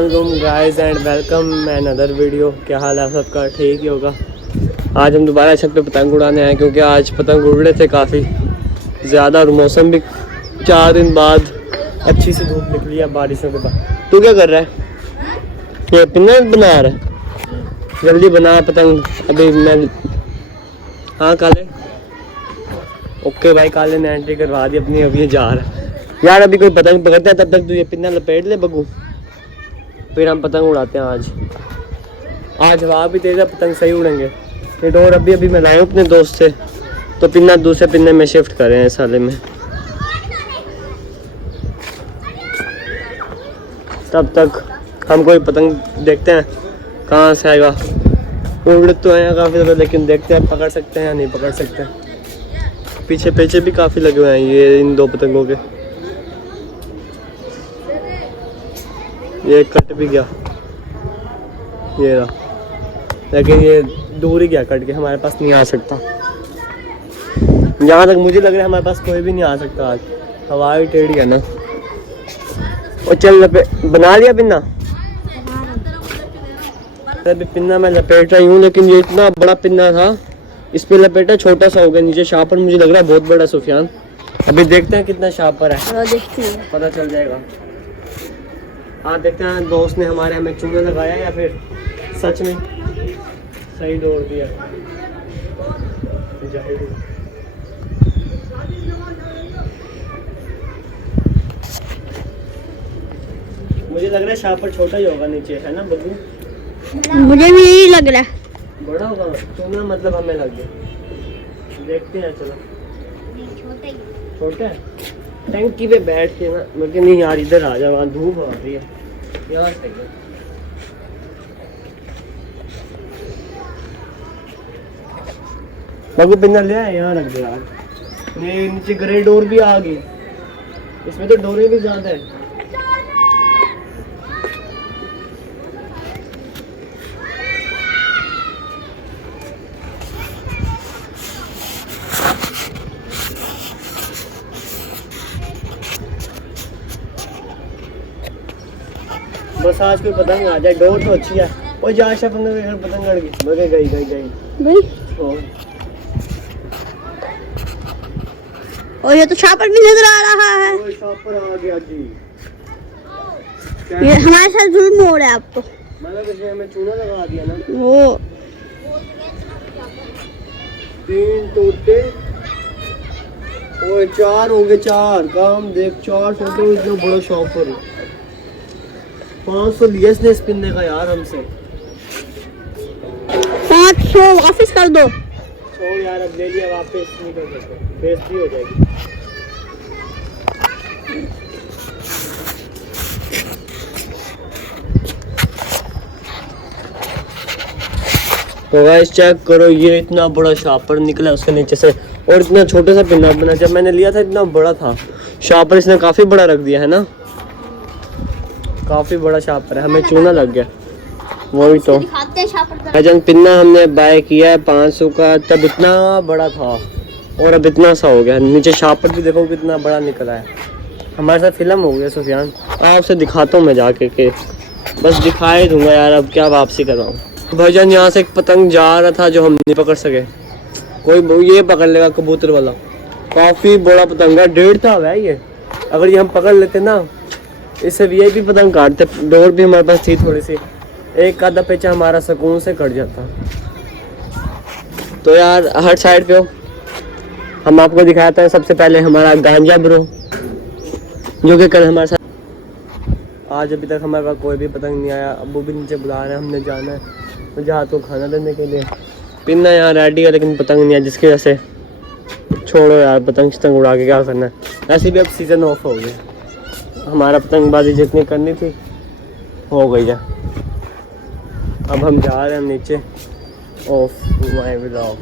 Guys and welcome another video. क्या हाल है सबका? ठीक ही होगा। आज हम दोबारा छत पे पतंग उड़ाने आए क्योंकि आज पतंग उड़ रहे थे काफ़ी ज़्यादा और मौसम भी 4 दिन बाद अच्छी सी धूप निकली है बारिशों के बाद। तू क्या कर रहा है? ये पिन्ना बना रहा है? जल्दी बना पतंग। अभी मैं हाँ काले ओके भाई, काले ने एंट्री करवा दी अपनी। अभी ये जा रहा है यार। अभी कोई पतंग पकड़ता है तब तक तू ये पिन्ना लपेट ले बगू, फिर हम पतंग उड़ाते हैं। आज हवा भी तेज़ है, पतंग सही उड़ेंगे। ये डोर अभी मैं लाया हूँ अपने दोस्त से, तो पिन्ना दूसरे पिन्ने में शिफ्ट कर रहे हैं साले में। तब तक हम कोई पतंग देखते हैं कहाँ से आएगा। उड़ तो हैं काफ़ी ज़्यादा, लेकिन देखते हैं पकड़ सकते हैं या नहीं पकड़ सकते। पीछे पीछे भी काफ़ी लगे हुए हैं ये इन दो पतंगों के। ये कट भी गया ये रहा, लेकिन ये दूर ही गया कट के, हमारे पास नहीं आ सकता। जहाँ तक मुझे लग रहा है हमारे पास कोई भी नहीं आ सकता आज, हवा भी टेढ़ी है ना। और चल बना लिया पिन्ना। अभी पिन्ना मैं लपेट रही हूँ, लेकिन ये इतना बड़ा पिन्ना था, इस पे लपेटा छोटा सा हो गया। नीचे शार्पर मुझे लग रहा है बहुत बड़ा सुफियान। अभी देखते हैं कितना शार्पर है, पता चल जाएगा। हाँ देखते हैं दोस्त ने हमारे हमें चूना लगाया या फिर सच में सही दौड़ दिया। मुझे लग रहा है शार्पर छोटा ही होगा नीचे, है ना बब्बू? मुझे भी यही लग रहा है। बड़ा होगा चूना, मतलब हमें लग गया। देखते हैं चलो। छोटा है टंकी पे बैठ के ना, मैं नहीं यार इधर आ जा, वहाँ धूप आ रही है। यहाँ सही है। बगू पिन्ना ले आए, यहाँ रख दे यार। ये नीचे ग्रे डोर भी आ गई, इसमें तो डोरें भी ज्यादा है। बस आज कोई पतंग आ जाए, डोर तो अच्छी है। और जा पतंग के घर पतंग अड़ गई गई। और ये तो शार्पर भी नजर आ रहा है। शार्पर आ गया जी। ये हमारे साथ जुल्म हो रहा है आपको। मतलब हमें चूना लगा दिया ना। वो 3 टूटे और 4 हो गए। 4 काम देख, 4 टूटे। इतना बड़ा शार्पर 500 लिया इसने इस पिन्ने का यार हमसे। 500 वापस कर दो। छोड़ यार, अब ले लिया वापस नहीं कर सकते, बेइज्जती हो जाएगी। तो गाइस चेक करो, ये इतना बड़ा शार्पर निकला उसके नीचे से, और इतना छोटा सा पिन्ना बना। जब मैंने लिया था इतना बड़ा था शार्पर, इसने काफी बड़ा रख दिया है ना। काफी बड़ा शार्पर है, हमें चूना लग गया। वही तो अजन पिन्ना हमने बाय किया है 500 का, तब इतना बड़ा था और अब इतना सा हो गया। नीचे शार्पर भी देखो कितना बड़ा निकला है। हमारे साथ फिल्म हो गया सुफियान। आपसे दिखाता हूँ मैं जाके के, बस दिखाई दूंगा यार। अब क्या वापसी कर रहा हूँ भाईजान। यहाँ से एक पतंग जा रहा था जो हम नहीं पकड़ सके, कोई ये पकड़ लेगा कबूतर वाला। काफी बड़ा पतंग है, 1.5 था है ये। अगर ये हम पकड़ लेते ना, इससे VIP पतंग काटते। डोर भी हमारे पास थी थोड़ी सी, एक आधा पेचा हमारा सुकून से कट जाता। तो यार हर साइड पे हो, हम आपको दिखाते हैं सबसे पहले हमारा गांजा ब्रो, जो कि कल हमारे साथ। आज अभी तक हमारे पास कोई भी पतंग नहीं आया। अबू भी नीचे बुला रहे हैं, हमने जाना है मुझे हाथ को खाना देने के लिए। पिन्ना यहाँ रेडी है लेकिन पतंग नहीं है, जिसकी वजह से छोड़ो यार, पतंग शतंग उड़ा के क्या करना है। ऐसे भी अब सीज़न ऑफ हो गया, हमारा पतंगबाजी जितनी करनी थी हो गई है। अब हम जा रहे हैं नीचे। Of my vlog.